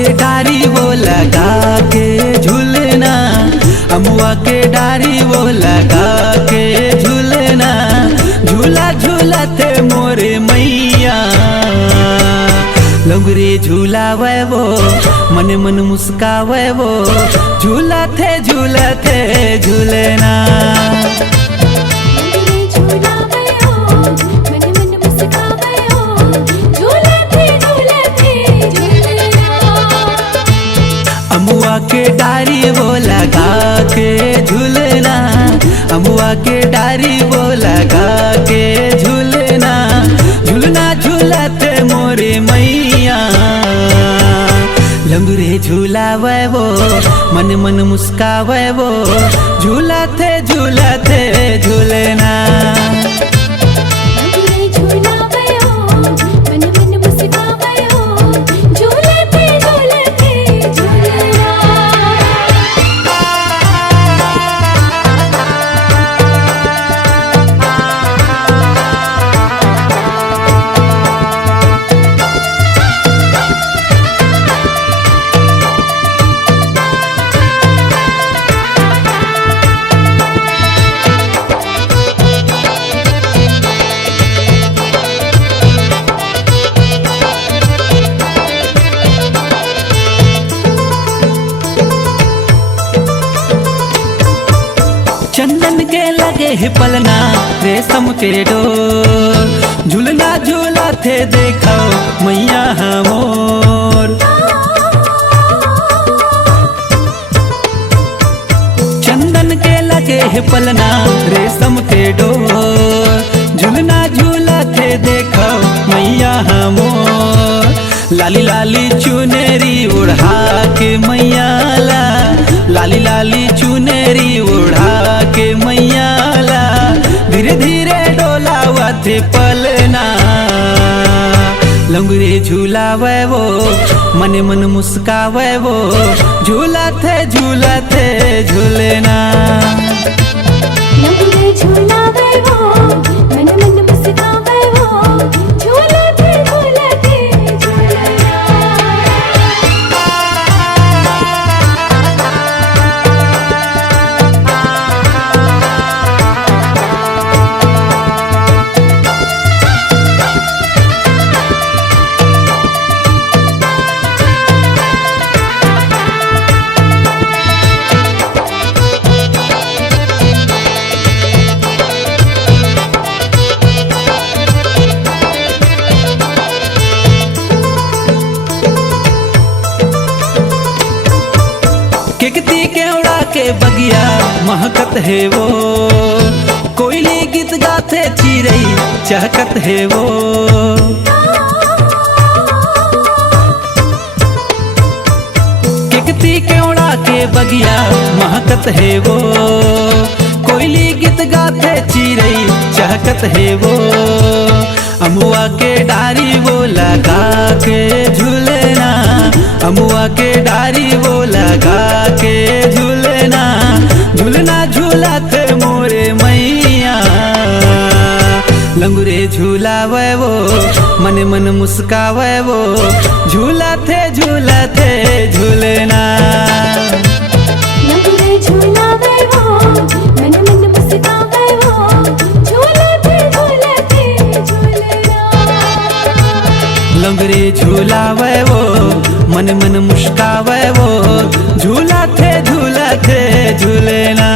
के डारी वो लगा के झूलना, अमुआ के डारी वो लगा के झूलना, झूला झूलते मोरे मैया। लंगरे झूलावे वो मन मन मुस्कावे वो, झूलते झूलते झूलना। अमुआ के डारी वो लगा के झूलना, अमुआ के डारी वो लगा के झूलना, झूलना झूलते मोरे मैया। लंगरे झूलावे वो मन मन मुस्कावे वो, झूलते झूलते झूलना। चंदन के लगे है पलना रेशम के डोर, झूलना झूला थे देखो मैया हमोर। चंदन के लगे है पलना रेशम के डोर, झूलना झूला थे देखो मैया हमोर। लाली लाली चुनेरी उड़ा के मैया ला, लाली लाली चुनेरी उड़ा के मैया ला, धीरे धीरे डोलावते पलना। लंगरे झूलावे वो मन मन मुस्कावे वो, झूलते झूलते झूलना। लंगरे झूलावे वो मन मन मुस्कावे वो, झूलते झूलते झूलना। किकती के उड़ा के बगिया महकत है वो, कोयली गीत गाते चिरई चहकत है वो। किकती के उड़ा के बगिया महकत है वो, कोयली गीत गाते चिरई चहकत है वो। अमुआ के डारी वो लगा के झूलना, अमुआ के डारी वो लगा के झूलना, झूलना झूलते मोरे मैया। लंगरे झूलावे वो मन मन मुस्कावे वो, झूलते झूलते झूलना। लंगरे झूलावे वो मन मन मुस्कावे वो, झूलते झूलते झूलना। लंगरे झूलावे वो मन मन मुस्कावे वो, झूलते झूलते झूलना।